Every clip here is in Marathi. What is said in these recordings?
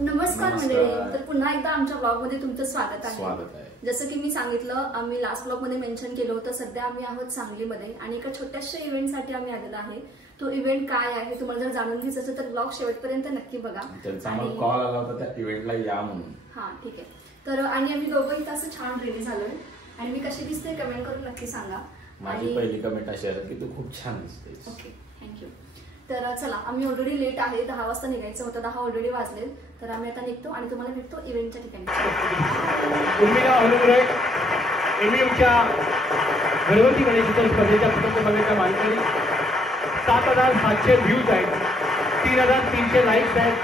नमस्कार मंडळी, तर पुन्हा एकदा आमच्या ब्लॉग मध्ये तुमचं स्वागत आहे। जसं की मी सांगितलं, आम्ही लास्ट ब्लॉग मध्ये मेन्शन केलं होतं, सध्या आम्ही आहोत सांगलीमध्ये आणि एका छोट्याशा इव्हेंट साठी आम्ही आलेलो आहे। तो इव्हेंट काय आहे तुम्हाला जर जाणून घ्यायचं असेल तर ब्लॉग शेवटपर्यंत नक्की बघा। त्यांचा मला कॉल आला होता त्या इव्हेंटला या म्हणून। हां ठीक आहे। तर आणि आम्ही दोघंही असं छान रेडी झालोय आणि मी कशी दिसते कमेंट करून नक्की सांगा। माझी पहिली कमेंट अशी आहे की तू खूप छान दिसतेस। Okay, thank you. तर चला, आम्ही ऑलरेडी लेट आहे, 10 वाजता निघायचं होतं, 10 ऑलरेडी वाजले, तर आम्ही आता निघतो आणि तुम्हाला भेटतो इव्हेंटच्या ठिकाणी। घरगुती गणेश स्पर्धेच्या फोटोग्राफीच्या मानकरी 7,700 व्ह्यूज आहेत, 3,300 लाईक्स आहेत,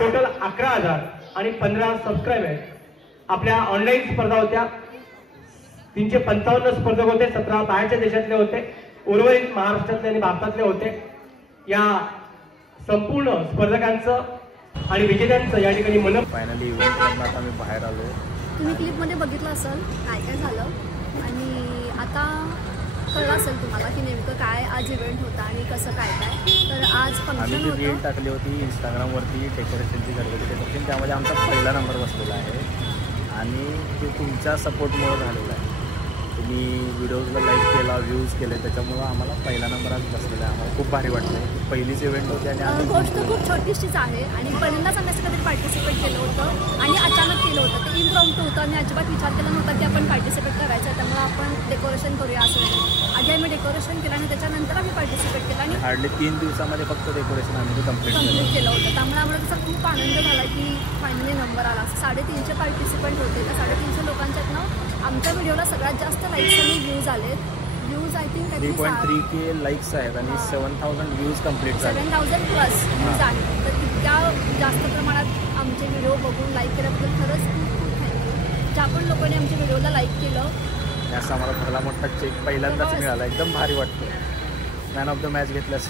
टोटल 11,000 आणि 15 सबस्क्राईब आहेत। आपल्या ऑनलाईन स्पर्धा होत्या, 355 स्पर्धक होते, 17 बाहेरच्या देशातले होते, उर्वरित महाराष्ट्रातले आणि भारतातले होते। या संपूर्ण स्पर्धकांचं आणि विजेत्यांचं या ठिकाणी मन फायनली इव्हेंट मधून आता मी बाहेर आलो। तुम्ही क्लिप मध्ये बघितलं असेल काय काय झालं आणि आता कळलं असेल तुम्हाला की नेमकं काय आज इव्हेंट होता आणि कसं काय काय। तर आज फंक्शन होतं, रील टाकली होती इंस्टाग्रामवरती डेकोरेशनची, घरगुती डेकोरेशन, त्यामध्ये आमचा पहिला नंबर बसलेला आहे आणि ते तुमच्या सपोर्टमुळे झालेला आहे। तुम्ही व्हिडिओजला लाईक केला, व्ह्यूज केले, त्याच्यामुळं आम्हाला पहिला नंबर आज बसलेला आहे। आम्हाला खूप भारी वाटलं, पहिलीच इव्हेंट होती आणि गोष्ट खूप छोटीशीच आहे आणि पहिल्यांदाच आम्ही असं कधी पार्टिसिपेट केलं होतं आणि अचानक केलं होतं, ते इम्प्रॉम्प्टू होतं आणि अजिबात विचार केला नव्हता की आपण पार्टिसिपेट करायचं आहे, त्यामुळे आपण डेकोरेशन करूया असं। आधी आम्ही डेकोरेशन केलं आणि त्याच्यानंतर आम्ही पार्टिसिपेट केलं आणि हार्डली 3 दिवसामध्ये फक्त डेकोरेशन आम्ही कंप्लीट केलं होतं। त्यामुळे आम्हाला त्याचा खूप आनंद झाला की फायनली नंबर आला। 350 पार्टिसिपंट होते, त्या 350 लोकांच्यातनं आमच्या व्हिडिओला सगळ्यात जास्त लाईक्स आणि व्ह्यूज आलेत। Views I think 3.3K likes आहेत आणि 7,000 व्ह्यूज कंप्लीट झाले, 7,000 प्लस व्ह्यूज आहेत। तर इतक्या जास्त प्रमाणात आमचे व्हिडिओ बघून लाईक केल्याबद्दल खरंच खूप खूप थँक्यू। ज्या पण लोकांनी आमच्या व्हिडिओला लाईक केलं, असं आम्हाला भरला मोठा चेक पहिल्यांदाच मिळाला, एकदम भारी वाटतं। मॅन ऑफ द मॅच घेतल्यास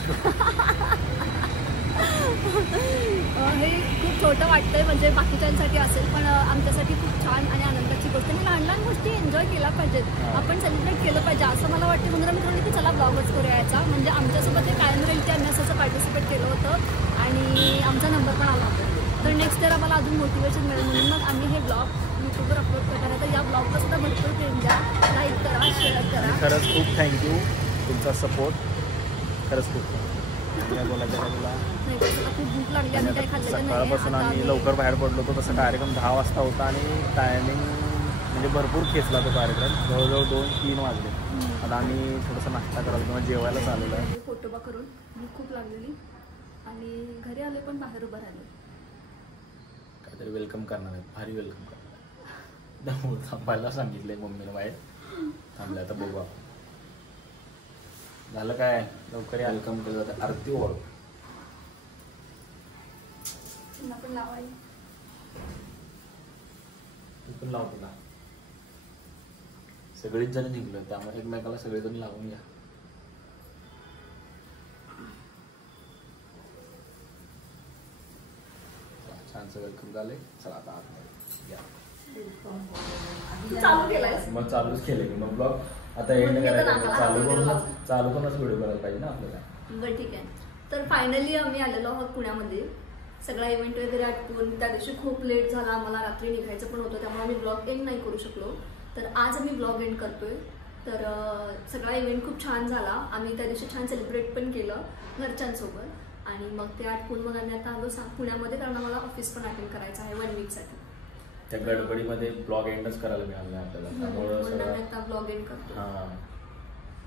हे खूप छोटं वाटतंय, म्हणजे बाकीच्यांसाठी असेल पण आमच्यासाठी खूप छान आणि आनंदाची गोष्ट आणि लहान लहान गोष्टी एन्जॉय केल्या पाहिजेत, आपण सेलिब्रेट केलं पाहिजे असं मला वाटतं। म्हणून आम्ही ठरवलं की चला ब्लॉगच करूया याचा, म्हणजे आमच्यासोबत हे कायम राहील की आम्ही असं पार्टिसिपेट केलं होतं आणि आमचा नंबर पण आला होता। तर नेक्स्ट इयर आम्हाला अजून मोटिवेशन मिळेल म्हणून मग आम्ही हे ब्लॉग यूट्यूबवर अपलोड करणार आहे। तर या ब्लॉगला सुद्धा भरपूर प्रेम द्या, लाईक करा, शेअर करा। खरंच खूप थँक्यू तुमचा सपोर्ट, खरंच खूप काय बोलायचं आहे तुला। खूप भूक लागली, आम्ही काय खाल्लेलं नाही। सकाळपासून आम्ही लवकर बाहेर पडलो होतो, तसं कार्यक्रम 10 वाजता होता आणि टायमिंग म्हणजे भरपूर खेचला तो कार्यक्रम, जवळजवळ 2-3 वाजले। आता आम्ही थोडंसं नाश्ता करायला किंवा जेवायला चाललेलो आहे। फोटोबा करून भूक खूप लागलेली आणि घरी आले पण बाहेर उभं राहिले, काहीतरी वेलकम करणार आहे, भारी वेलकम करणार आहे। थांबायला सांगितलंय मम्मीने बाहेर, थांबलं आता बघू आपण। झालं काय, लवकर वेलकम केलं जातं। आरती ओळ पण लावाय, तू पण लाव तुला, सगळीच जण निघलो त्यामुळे एकमेकाला सगळेजण लावून घ्या। छानसं वेलकम झालंय, चला आता आतमध्ये घ्या। चालू केलायस? मग चालूच केले की मग ब्लॉग आता एंड करायचं, चालू करूनच व्हिडिओ करायला पाहिजे ना आपल्याला। बरं ठीक आहे। तर फायनली आम्ही आलेलो आहोत पुण्यामध्ये, सगळा इव्हेंट वगैरे आटपून। त्या दिवशी खूप लेट झाला, आम्हाला रात्री निघायचं पण होतं, त्यामुळे आम्ही ब्लॉग एंड नाही करू शकलो। तर आज आम्ही ब्लॉग एंड करतोय। तर सगळा इव्हेंट खूप छान झाला, आम्ही त्या दिवशी छान सेलिब्रेट पण केलं घरच्यांसोबत आणि मग ते आटपून मग आम्ही आता आलो पुण्यामध्ये, कारण आम्हाला ऑफिस पण अटेंड करायचं आहे 1 वीकसाठी। त्या गडबडीमध्ये ब्लॉग एंडच करायला मिळालं नाही आपल्याला, त्यामुळे आता ब्लॉग एंड करतो।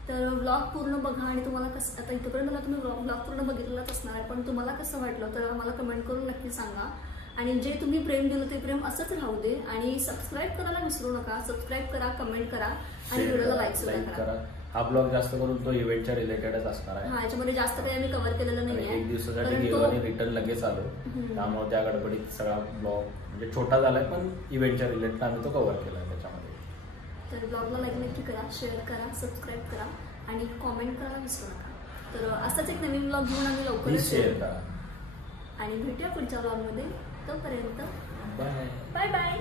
तर ब्लॉग पूर्ण बघा आणि तुम्हाला कसं, आता इथपर्यंत मला तुम्ही ब्लॉग पूर्ण बघितलेलाच असणार आहे, पण तुम्हाला कसं वाटलं तर आम्हाला कमेंट करून नक्की सांगा। आणि जे तुम्ही प्रेम दिलं ते प्रेम असंच राहू दे आणि सबस्क्राईब करायला विसरू नका। सबस्क्राईब करा, कमेंट करा आणि व्हिडिओला लाईक सुद्धा करा। हा ब्लॉग जास्त करून तो इव्हेंटच्या रिलेटेडच असणार आहे। याच्यामध्ये जास्त काही आम्ही कव्हर केलेलं नाही आहे, 1 दिवसासाठी गेलो आणि रिटर्न लगेच आलो, त्यामुळे त्या गडबडीत सगळा ब्लॉग म्हणजे छोटा झालाय, पण इव्हेंटच्या रिलेटेड आम्ही तो कव्हर केलाय त्याच्यामध्ये। तर ब्लॉगला लाईक नक्की करा, शेअर करा, सबस्क्राईब करा आणि कॉमेंट करायला विसरू नका। तर असाच एक नवीन ब्लॉग घेऊन आम्ही लवकरच शेअर करा आणि भेटूया पुढच्या ब्लॉगमध्ये। तोपर्यंत बाय बाय।